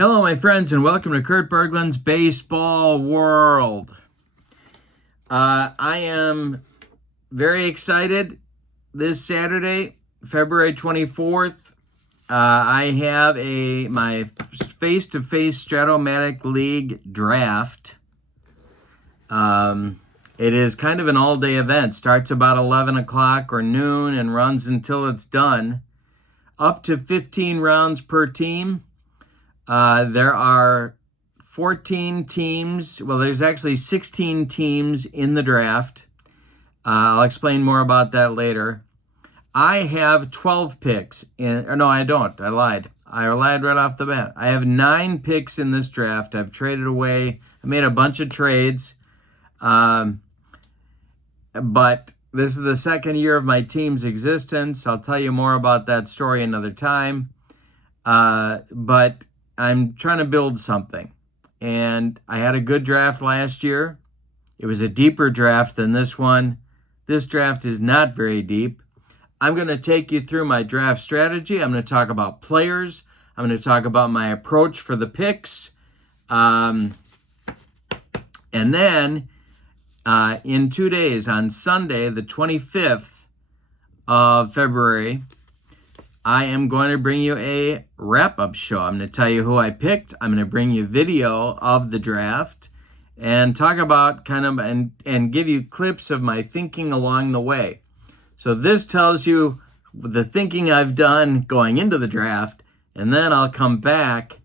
Hello, my friends, and welcome to Kurt Berglund's Baseball World. I am very excited. This Saturday, February 24th, I have my face-to-face Strat League draft. It is kind of an all-day event. Starts about 11 o'clock or noon and runs until it's done. Up to 15 rounds per team. There are 14 teams. Well, there's actually 16 teams in the draft. I'll explain more about that later. I have 12 picks. No, I don't. I lied. I lied right off the bat. I have 9 picks in this draft. I've traded away. I made a bunch of trades. But this is the second year of my team's existence. I'll tell you more about that story another time. But I'm trying to build something. And I had a good draft last year. It was a deeper draft than this one. This draft is not very deep. I'm going to take you through my draft strategy. I'm going to talk about players. I'm going to talk about my approach for the picks. And then in 2 days, on Sunday, the 25th of February, I am going to bring you a wrap-up show. I'm going to tell you who I picked. I'm going to bring you video of the draft and talk about and give you clips of my thinking along the way. So this tells you the thinking I've done going into the draft, and then I'll come back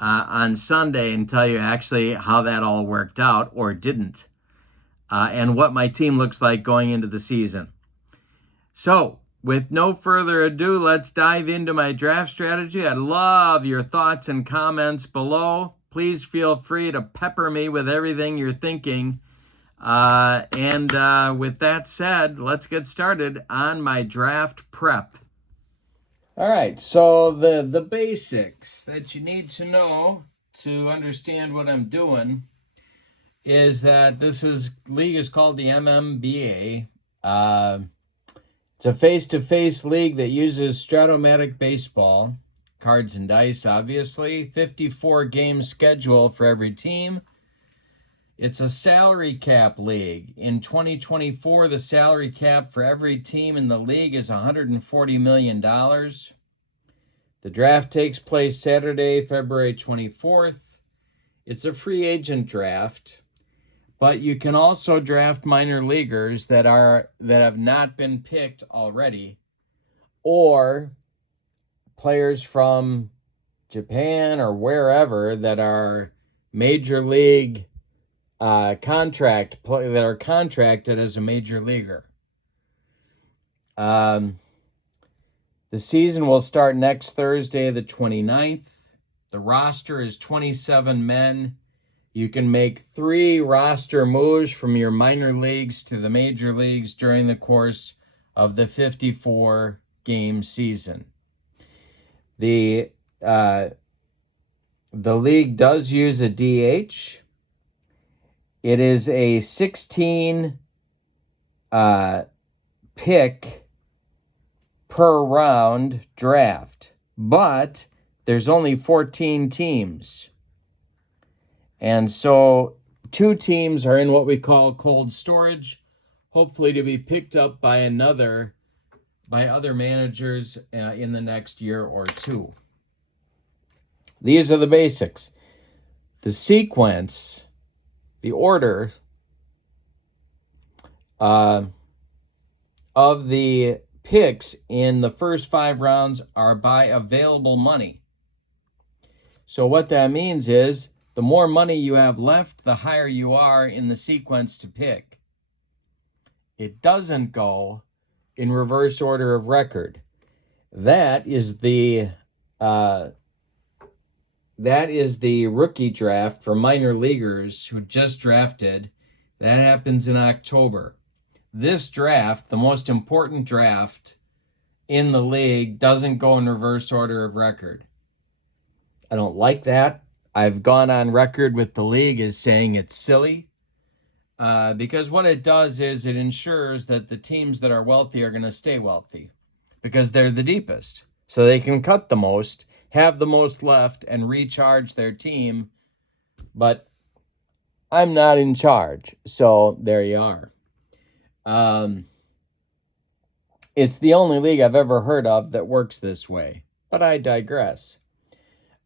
on Sunday and tell you actually how that all worked out or didn't, and what my team looks like going into the season. So, with no further ado, let's dive into my draft strategy. I'd love your thoughts and comments below. Please feel free to pepper me with everything you're thinking. And with that said, let's get started on my draft prep. All right, so the basics that you need to know to understand what I'm doing is that this league is called the MMBA. It's a face-to-face league that uses Strat baseball, cards and dice, obviously. 54-game schedule for every team. It's a salary cap league. In 2024, the salary cap for every team in the league is $140 million. The draft takes place Saturday, February 24th. It's a free agent draft. But you can also draft minor leaguers that have not been picked already, or players from Japan or wherever that are major league that are contracted as a major leaguer. The season will start next Thursday, the 29th. The roster is 27 men. You can make 3 roster moves from your minor leagues to the major leagues during the course of the 54-game season. The league does use a DH. It is a 16 pick per round draft, but there's only 14 teams. And so 2 teams are in what we call cold storage, hopefully to be picked up by other managers in the next year or 2. These are the basics. The sequence, the order of the picks in the first 5 rounds are by available money. So what that means is, the more money you have left, the higher you are in the sequence to pick. It doesn't go in reverse order of record. That is the rookie draft for minor leaguers who just drafted. That happens in October. This draft, the most important draft in the league, doesn't go in reverse order of record. I don't like that. I've gone on record with the league as saying it's silly because what it does is it ensures that the teams that are wealthy are going to stay wealthy because they're the deepest. So they can cut the most have the most left and recharge their team. But I'm not in charge, so there you are. It's the only league I've ever heard of that works this way, but I digress.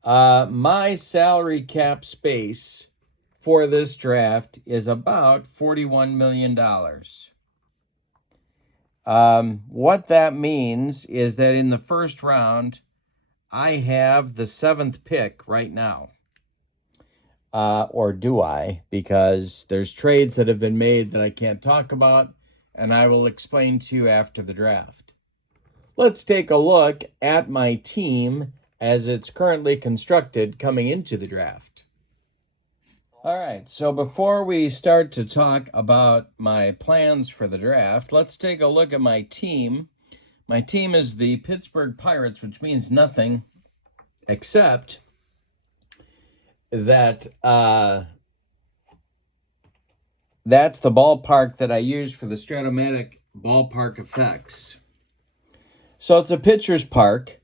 My salary cap space for this draft is about $41 million. What that means is that in the first round, I have the 7th pick right now. Or do I? Because there's trades that have been made that I can't talk about, and I will explain to you after the draft. Let's take a look at my team as it's currently constructed coming into the draft. All right, so before we start to talk about my plans for the draft, let's take a look at my team. My team is the Pittsburgh Pirates, which means nothing except that that's the ballpark that I used for the Strat ballpark effects. So it's a pitcher's park.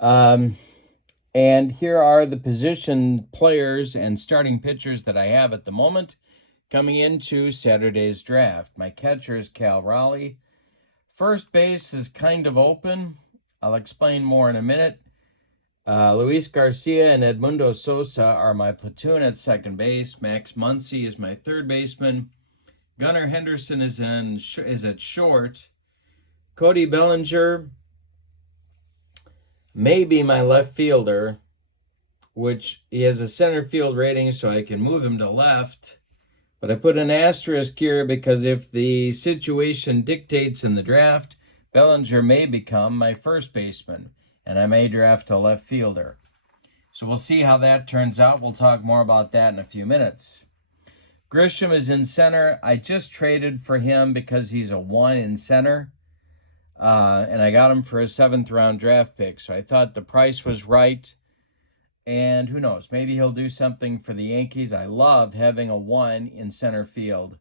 And here are the position players and starting pitchers that I have at the moment coming into Saturday's draft. My catcher is Cal Raleigh. First base is kind of open. I'll explain more in a minute. Luis Garcia and Edmundo Sosa are my platoon at second base. Max Muncy is my third baseman. Gunnar Henderson is at short. Cody Bellinger may be my left fielder, which he has a center field rating, so I can move him to left. But I put an asterisk here because if the situation dictates in the draft, Bellinger may become my first baseman, and I may draft a left fielder. So we'll see how that turns out. We'll talk more about that in a few minutes. Grisham is in center. I just traded for him because he's a 1 in center. And I got him for a 7th round draft pick. So I thought the price was right. And who knows, maybe he'll do something for the Yankees. I love having a 1 in center field.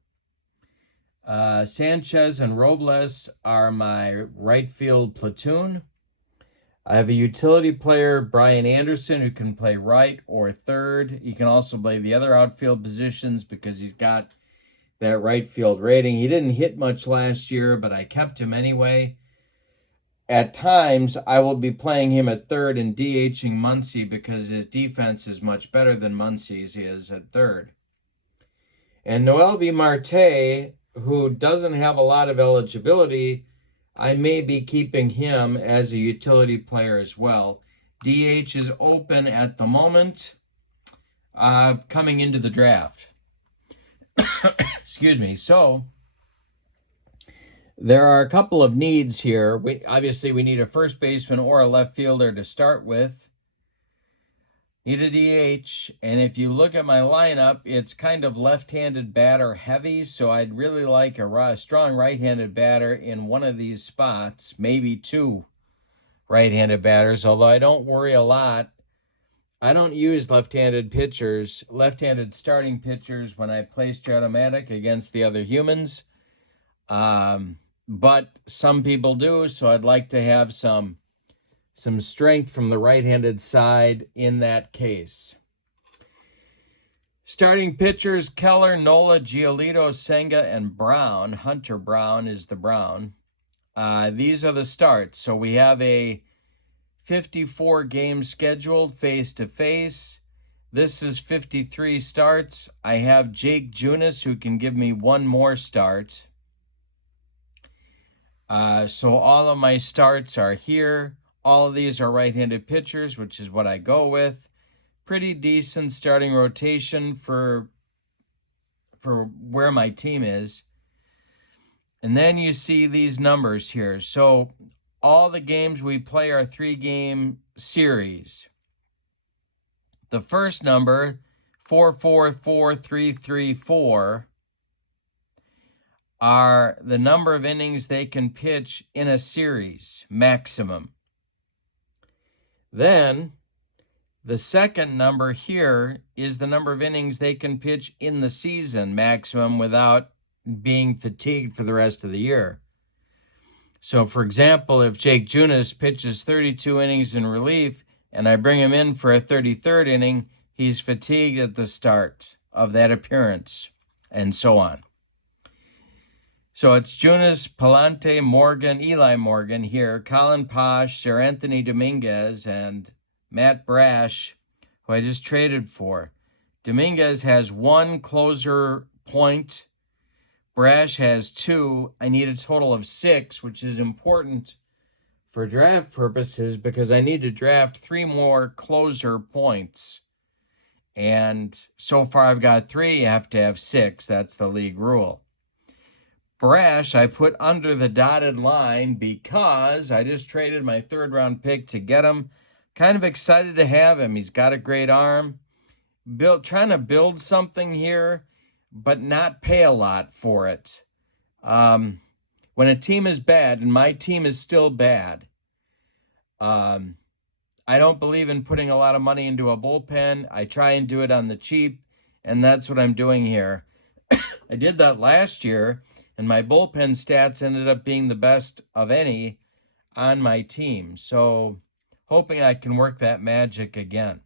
Sanchez and Robles are my right field platoon. I have a utility player, Brian Anderson, who can play right or third. He can also play the other outfield positions because he's got that right field rating. He didn't hit much last year, but I kept him anyway. At times, I will be playing him at third and DHing Muncy because his defense is much better than Muncy's is at third. And Noelvi Marte, who doesn't have a lot of eligibility, I may be keeping him as a utility player as well. DH is open at the moment, coming into the draft. Excuse me. So there are a couple of needs here. Obviously, we need a first baseman or a left fielder to start with. Need a DH, and if you look at my lineup, it's kind of left-handed batter heavy, so I'd really like a strong right-handed batter in one of these spots, maybe 2 right-handed batters, although I don't worry a lot. I don't use left-handed starting pitchers when I play Strat against the other humans, but some people do, so I'd like to have some strength from the right-handed side in that case. Starting pitchers, Keller, Nola, Giolito, Senga, and Brown. Hunter Brown is the Brown. These are the starts. So we have a 54 game scheduled face-to-face. This is 53 starts. I have Jake Junis, who can give me 1 more start. So all of my starts are here. All of these are right-handed pitchers, which is what I go with. Pretty decent starting rotation for where my team is. And then you see these numbers here. So all the games we play are 3-game series. The first number, 4-4-4-3-3-4, are the number of innings they can pitch in a series, maximum. Then, the second number here is the number of innings they can pitch in the season, maximum, without being fatigued for the rest of the year. So, for example, if Jake Junis pitches 32 innings in relief, and I bring him in for a 33rd inning, he's fatigued at the start of that appearance, and so on. So it's Junis, Palante, Morgan, Eli Morgan here, Colin Posh, Sir Anthony Dominguez, and Matt Brash, who I just traded for. Dominguez has 1 closer point. Brash has 2. I need a total of 6, which is important for draft purposes because I need to draft 3 more closer points. And so far I've got 3. You have to have 6. That's the league rule. Brash, I put under the dotted line because I just traded my 3rd round pick to get him. Kind of excited to have him. He's got a great arm. Trying to build something here, but not pay a lot for it. When a team is bad, and my team is still bad, I don't believe in putting a lot of money into a bullpen. I try and do it on the cheap, and that's what I'm doing here. I did that last year, and my bullpen stats ended up being the best of any on my team. So hoping I can work that magic again.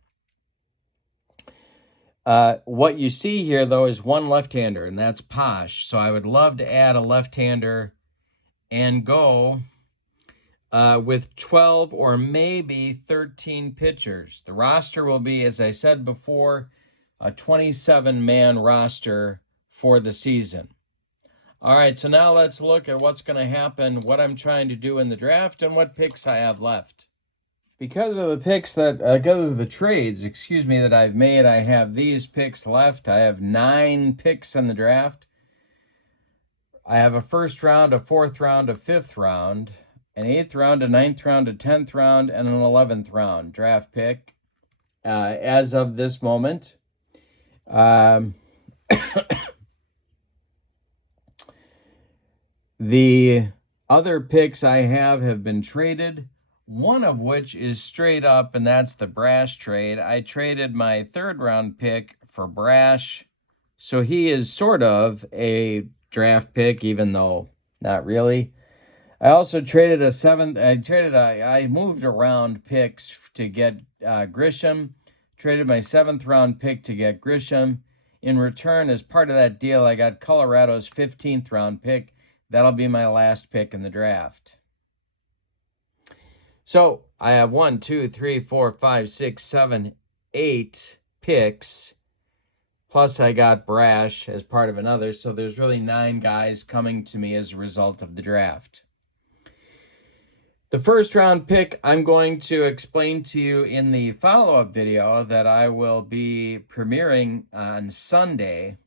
What you see here, though, is 1 left-hander, and that's Posh. So I would love to add a left-hander and go with 12 or maybe 13 pitchers. The roster will be, as I said before, a 27-man roster for the season. All right, so now let's look at what's going to happen, what I'm trying to do in the draft, and what picks I have left. Because of the trades, that I've made, I have these picks left. I have 9 picks in the draft. I have a 1st round, a 4th round, a 5th round, an 8th round, a 9th round, a 10th round, and an 11th round draft pick as of this moment. The other picks I have been traded, one of which is straight up, and that's the Brash trade. I traded my 3rd round pick for Brash, so he is sort of a draft pick, even though not really. I also traded a 7th. I moved around picks to get Grisham. Traded my 7th round pick to get Grisham. In return, as part of that deal, I got Colorado's 15th round pick. That'll be my last pick in the draft. So I have 1, 2, 3, 4, 5, 6, 7, 8 picks. Plus I got Brash as part of another. So there's really 9 guys coming to me as a result of the draft. The 1st round pick I'm going to explain to you in the follow-up video that I will be premiering on Sunday,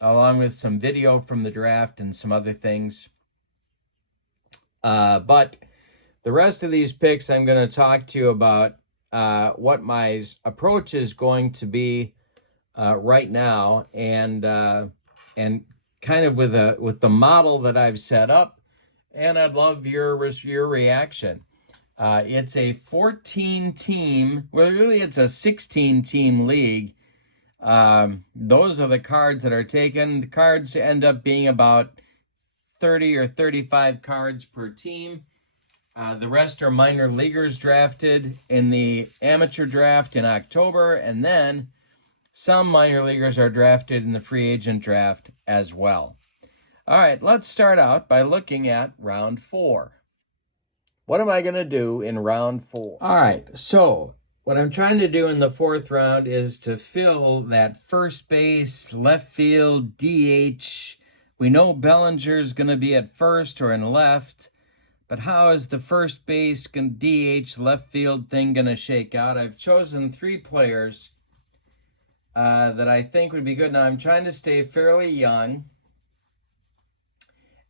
along with some video from the draft and some other things. But the rest of these picks, I'm going to talk to you about what my approach is going to be right now, and kind of with the model that I've set up. And I'd love your reaction. It's a 14-team, well, really it's a 16-team league. Those are the cards that are taken. The cards end up being about 30 or 35 cards per team. The rest are minor leaguers drafted in the amateur draft in October, and then some minor leaguers are drafted in the free agent draft as well. All right, let's start out by looking at round 4. What am I going to do in round 4? All right, so what I'm trying to do in the 4th round is to fill that first base, left field, DH. We know Bellinger's going to be at first or in left, but how is the first base, DH, left field thing going to shake out? I've chosen 3 players that I think would be good. Now, I'm trying to stay fairly young,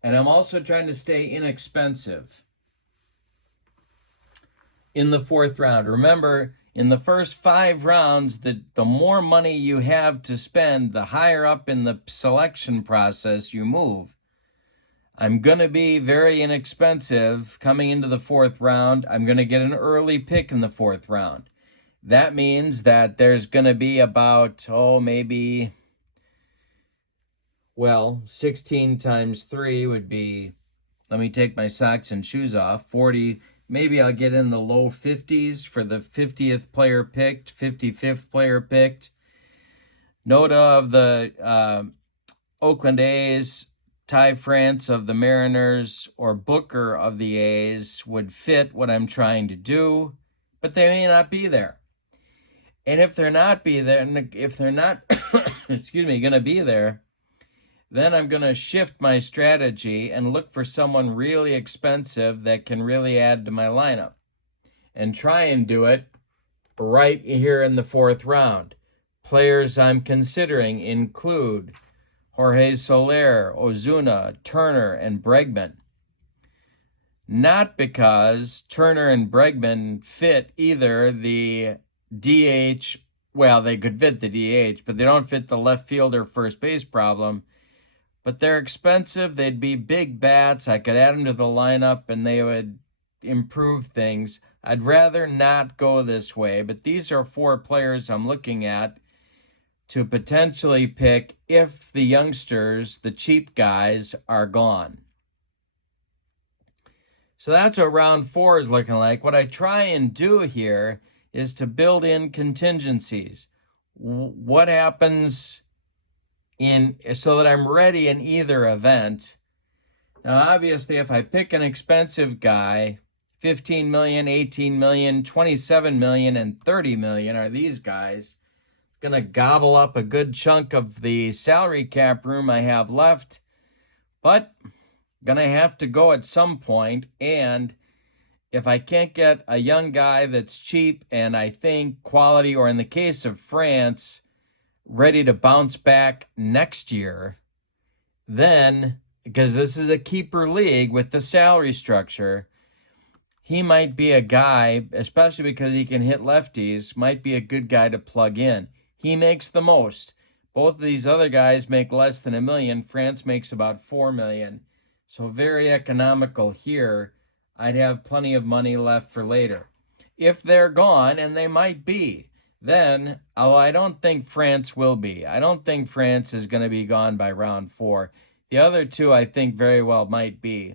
and I'm also trying to stay inexpensive in the 4th round. Remember, in the first 5 rounds, the more money you have to spend, the higher up in the selection process you move. I'm going to be very inexpensive coming into the 4th round. I'm going to get an early pick in the 4th round. That means that there's going to be about, maybe, 16 times 3 would be, let me take my socks and shoes off, 40, Maybe I'll get in the low 50s for the 50th player picked, 55th player picked. Noda of the Oakland A's, Ty France of the Mariners, or Booker of the A's would fit what I'm trying to do, but they may not be there. And if they're not excuse me, going to be there, then I'm going to shift my strategy and look for someone really expensive that can really add to my lineup and try and do it right here in the 4th round. Players I'm considering include Jorge Soler, Ozuna, Turner, and Bregman. Not because Turner and Bregman fit either the DH, well, they could fit the DH, but they don't fit the left fielder first base problem. But they're expensive. They'd be big bats. I could add them to the lineup and they would improve things. I'd rather not go this way, but these are 4 players I'm looking at to potentially pick if the youngsters, the cheap guys, are gone. So that's what round 4 is looking like. What I try and do here is to build in contingencies. What happens so that I'm ready in either event. Now, obviously, if I pick an expensive guy, 15 million, 18 million, 27 million, and 30 million are these guys, going to gobble up a good chunk of the salary cap room I have left, but going to have to go at some point. And if I can't get a young guy that's cheap and I think quality, or in the case of France, ready to bounce back next year, then, because this is a keeper league with the salary structure, he might be a guy, especially because he can hit lefties, might be a good guy to plug in. He makes the most. Both of these other guys make less than $1 million. France makes about $4 million. So very economical here. I'd have plenty of money left for later. If they're gone, and they might be, then, although I don't think France will be. I don't think France is going to be gone by round 4. The other 2 I think very well might be.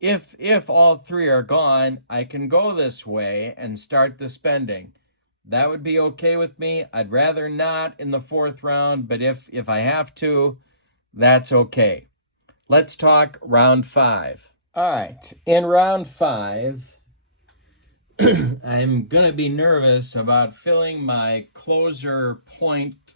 If all 3 are gone, I can go this way and start the spending. That would be okay with me. I'd rather not in the 4th round, but if I have to, that's okay. Let's talk round 5. All right, in round 5, I'm going to be nervous about filling my closer point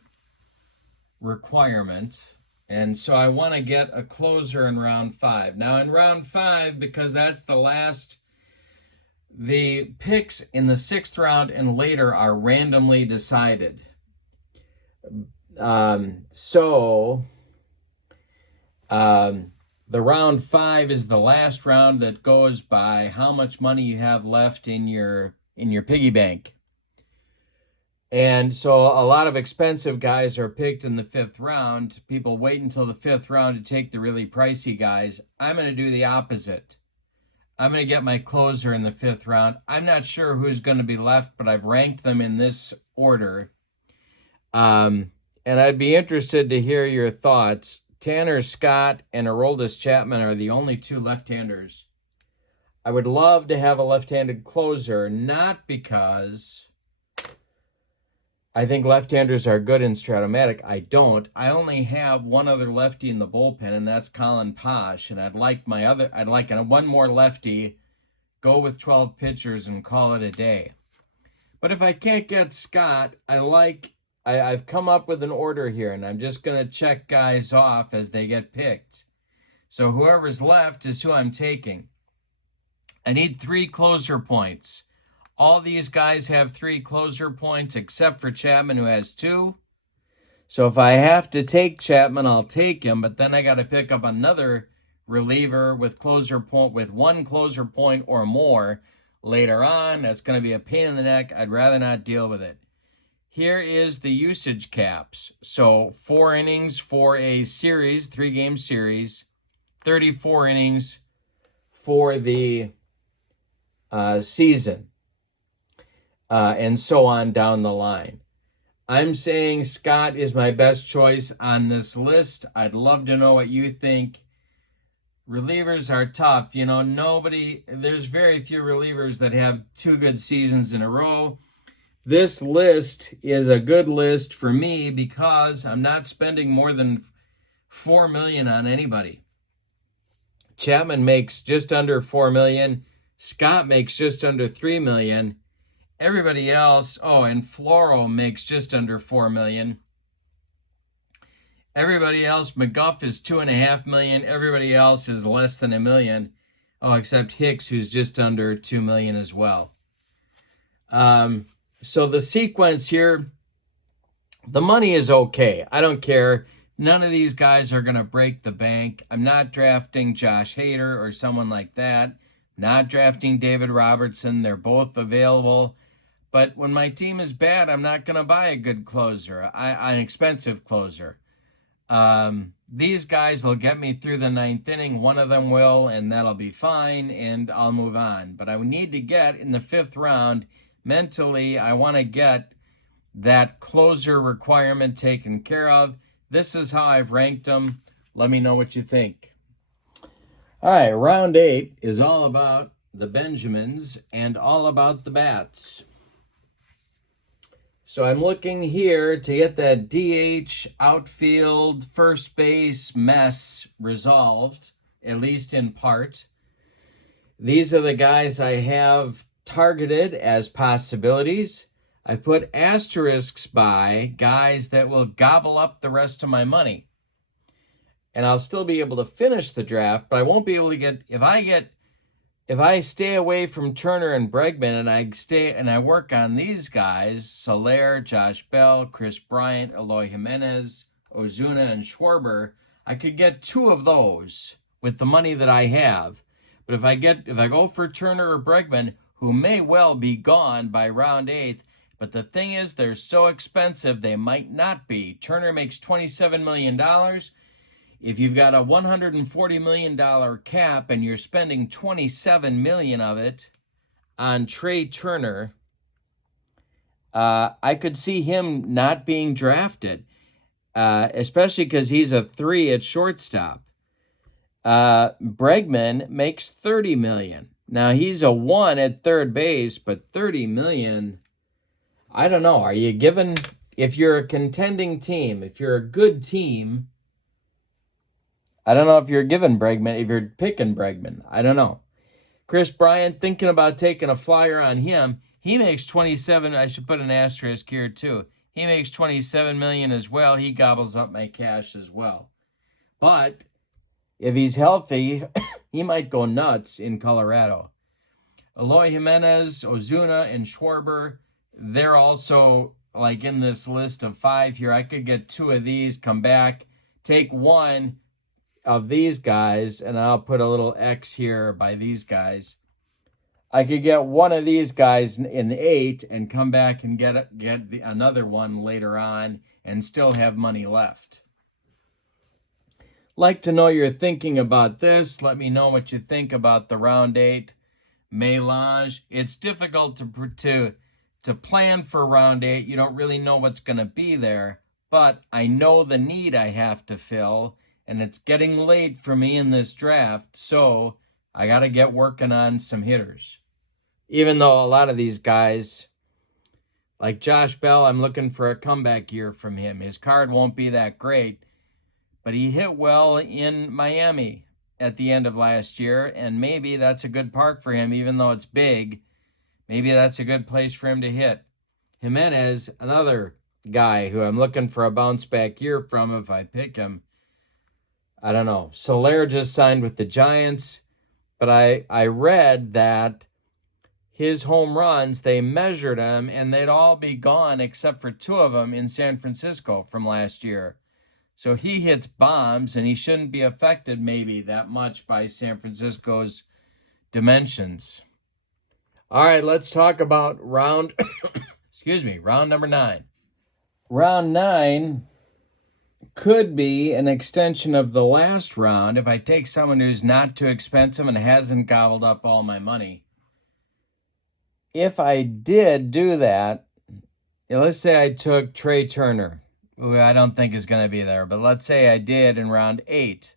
requirement. And so I want to get a closer in round 5. Now in round 5, because that's the last, the picks in the 6th round and later are randomly decided. The round 5 is the last round that goes by how much money you have left in your piggy bank. And so a lot of expensive guys are picked in the 5th round. People wait until the 5th round to take the really pricey guys. I'm going to do the opposite. I'm going to get my closer in the 5th round. I'm not sure who's going to be left, but I've ranked them in this order. And I'd be interested to hear your thoughts. Tanner Scott and Aroldis Chapman are the only 2 left-handers. I would love to have a left-handed closer, not because I think left-handers are good in Strat-O-Matic. I don't. I only have one other lefty in the bullpen, and that's Colin Posh. And I'd like one more lefty, go with 12 pitchers and call it a day. But if I can't get Scott, I've come up with an order here, and I'm just going to check guys off as they get picked. So whoever's left is who I'm taking. I need 3 closer points. All these guys have 3 closer points except for Chapman, who has 2. So if I have to take Chapman, I'll take him, but then I got to pick up another reliever with 1 closer point or more later on. That's going to be a pain in the neck. I'd rather not deal with it. Here is the usage caps. So 4 innings for a series, 3-game series, 34 innings for the season, and so on down the line. I'm saying Scott is my best choice on this list. I'd love to know what you think. Relievers are tough. You know, there's very few relievers that have 2 good seasons in a row. This list is a good list for me because I'm not spending more than $4 million on anybody. Chapman makes just under $4 million. Scott makes just under $3 million. Everybody else, and Floro makes just under $4 million. Everybody else, McGuff is $2.5 million. Everybody else is less than $1 million. Except Hicks, who's just under $2 million as well. So the sequence here, the money is okay. I don't care. None of these guys are going to break the bank. I'm not drafting Josh Hader or someone like that. Not drafting David Robertson. They're both available. But when my team is bad, I'm not going to buy a good closer, an expensive closer. These guys will get me through the 9th inning. One of them will, and that'll be fine, and I'll move on. But I need to get in the 5th round. Mentally, I want to get that closer requirement taken care of. This is how I've ranked them. Let me know what you think. All right, round 8 is all about the Benjamins and all about the bats. So I'm looking here to get that DH, outfield, first base mess resolved, at least in part. These are the guys I have targeted as possibilities. I've put asterisks by guys that will gobble up the rest of my money. And I'll still be able to finish the draft, but I won't be able to get, if I stay away from Turner and Bregman and I work on these guys, Soler, Josh Bell, Chris Bryant, Eloy Jimenez, Ozuna, and Schwarber, I could get 2 of those with the money that I have. But if I go for Turner or Bregman, who may well be gone by round 8, but the thing is they're so expensive they might not be. Turner makes $27 million. If you've got a $140 million cap and you're spending $27 million of it on Trey Turner, I could see him not being drafted, especially because he's a 3 at shortstop. Bregman makes $30 million. Now, he's a 1 at third base, but $30 million, I don't know. Are you given, if you're a contending team, if you're a good team, I don't know if you're giving Bregman, if you're picking Bregman. I don't know. Chris Bryant, thinking about taking a flyer on him. He makes 27. I should put an asterisk here too. He makes 27 million as well. He gobbles up my cash as well. But if he's healthy, he might go nuts in Colorado. Eloy Jimenez, Ozuna, and Schwarber, they're also like in this list of 5 here. I could get 2 of these, come back, take 1 of these guys, and I'll put a little X here by these guys. I could get 1 of these guys in 8 and come back and get another one later on and still have money left. Like to know your thinking about this. Let me know what you think about the round 8 melange. It's difficult to plan for round 8. You don't really know what's going to be there, but I know the need I have to fill. And it's getting late for me in this draft, so I got to get working on some hitters. Even though a lot of these guys, like Josh Bell, I'm looking for a comeback year from him. His card won't be that great, but he hit well in Miami at the end of last year, and maybe that's a good park for him, even though it's big. Maybe that's a good place for him to hit. Jimenez, another guy who I'm looking for a bounce-back year from if I pick him. I don't know. Soler just signed with the Giants, but I read that his home runs, they measured them, and they'd all be gone except for 2 of them in San Francisco from last year. So he hits bombs, and he shouldn't be affected maybe that much by San Francisco's dimensions. All right, let's talk about round number 9. Round 9 could be an extension of the last round if I take someone who's not too expensive and hasn't gobbled up all my money. If I did do that, let's say I took Trey Turner, who I don't think is going to be there, but let's say I did in round 8.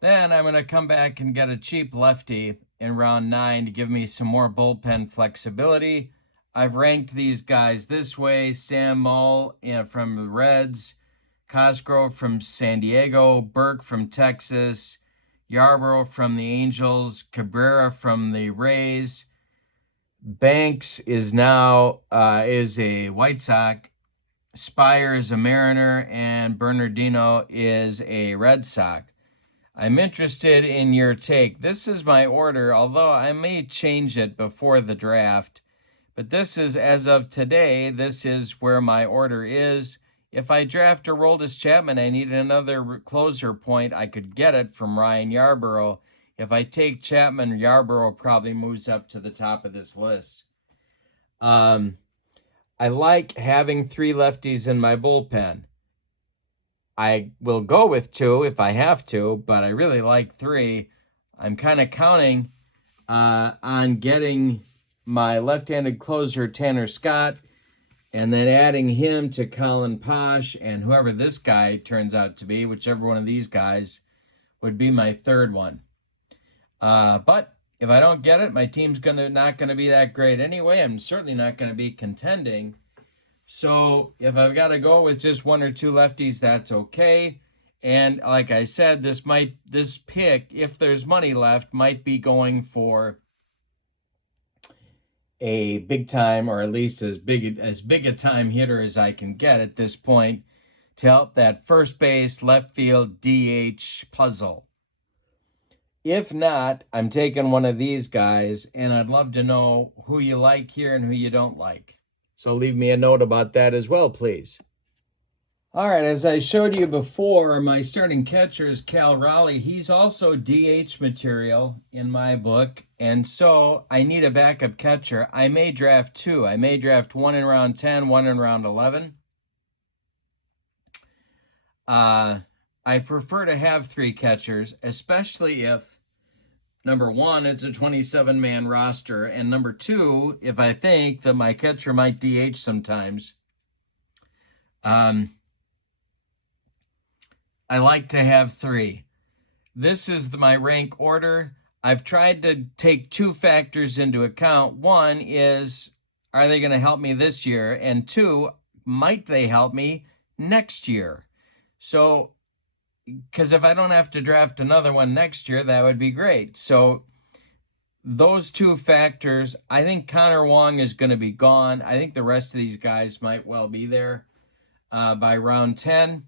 Then I'm going to come back and get a cheap lefty in round 9 to give me some more bullpen flexibility. I've ranked these guys this way: Sam Mull from the Reds, Cosgrove from San Diego, Burke from Texas, Yarbrough from the Angels, Cabrera from the Rays. Banks is now is a White Sox, Spire is a Mariner, and Bernardino is a Red Sox. I'm interested in your take. This is my order, although I may change it before the draft. But this is, as of today, this is where my order is. If I draft Aroldis Chapman, I need another closer point. I could get it from Ryan Yarbrough. If I take Chapman, Yarbrough probably moves up to the top of this list. I like having 3 lefties in my bullpen. I will go with 2 if I have to, but I really like 3. I'm kind of counting on getting my left-handed closer, Tanner Scott, and then adding him to Colin Posh and whoever this guy turns out to be, whichever one of these guys would be my 3rd one. But if I don't get it, my team's not gonna be that great anyway. I'm certainly not gonna be contending. So if I've got to go with just 1 or 2 lefties, that's okay. And like I said, this pick, if there's money left, might be going for a big time, or at least as big a time hitter as I can get at this point to help that first base, left field, DH puzzle. If not, I'm taking one of these guys, and I'd love to know who you like here and who you don't like. So leave me a note about that as well, please. All right, as I showed you before, my starting catcher is Cal Raleigh. He's also DH material in my book, and so I need a backup catcher. I may draft 2. I may draft 1 in round 10, 1 in round 11. I prefer to have 3 catchers, especially if, number 1, it's a 27-man roster, and number 2, if I think that my catcher might DH sometimes. I like to have 3. This is my rank order. I've tried to take 2 factors into account. 1 is, are they going to help me this year? And 2, might they help me next year? So, because if I don't have to draft another one next year, that would be great. So those 2 factors, I think Connor Wong is going to be gone. I think the rest of these guys might well be there by round 10.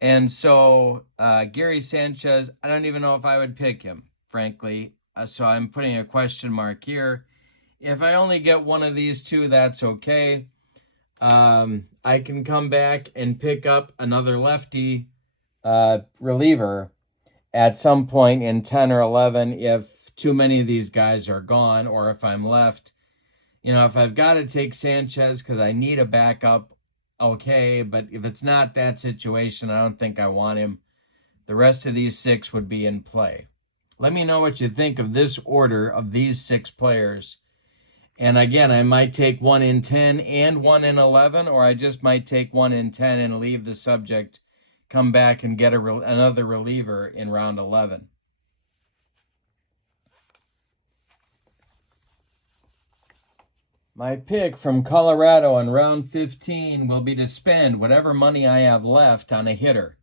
And so Gary Sanchez, I don't even know if I would pick him, frankly. So I'm putting a question mark here. If I only get one of these 2, that's okay. I can come back and pick up another lefty reliever at some point in 10 or 11 if too many of these guys are gone, or if I'm left. If I've got to take Sanchez because I need a backup, okay, but if it's not that situation, I don't think I want him. The rest of these 6 would be in play. Let me know what you think of this order of these 6 players. And again, I might take 1 in 10 and 1 in 11, or I just might take 1 in 10 and leave the subject, come back and get another reliever in round 11. My pick from Colorado in round 15 will be to spend whatever money I have left on a hitter.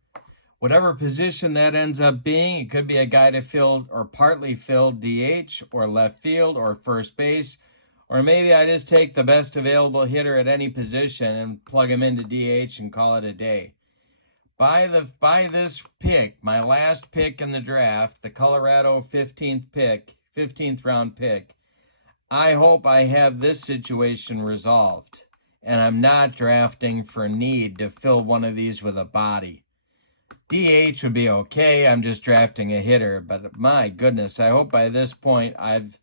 Whatever position that ends up being, it could be a guy to fill or partly fill DH or left field or first base, or maybe I just take the best available hitter at any position and plug him into DH and call it a day. By this pick, my last pick in the draft, the Colorado 15th round pick, I hope I have this situation resolved, and I'm not drafting for need to fill one of these with a body. DH would be okay. I'm just drafting a hitter, but my goodness, I hope by this point I've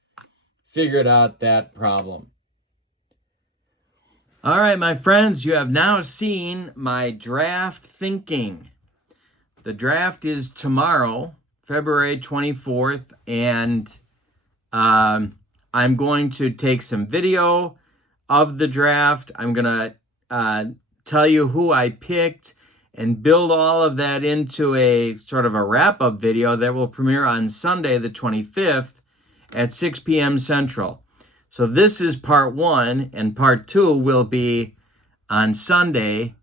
figured out that problem. All right, my friends, you have now seen my draft thinking. The draft is tomorrow, February 24th, and I'm going to take some video of the draft. I'm going to tell you who I picked and build all of that into a sort of a wrap-up video that will premiere on Sunday the 25th at 6 p.m. Central. So this is part 1, and part 2 will be on Sunday,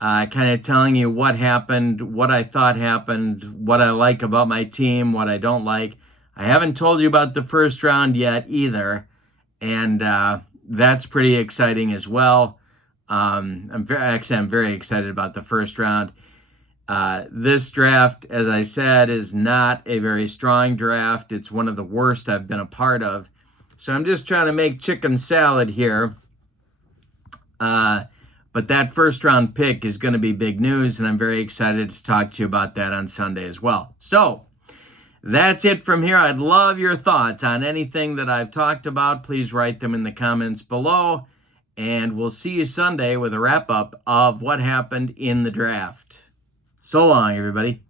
kind of telling you what happened, what I thought happened, what I like about my team, what I don't like. I haven't told you about the first round yet either, and that's pretty exciting as well. I'm very excited about the first round. This draft, as I said, is not a very strong draft. It's one of the worst I've been a part of. So I'm just trying to make chicken salad here. But that first round pick is going to be big news, and I'm very excited to talk to you about that on Sunday as well. So that's it from here. I'd love your thoughts on anything that I've talked about. Please write them in the comments below. And we'll see you Sunday with a wrap-up of what happened in the draft. So long, everybody.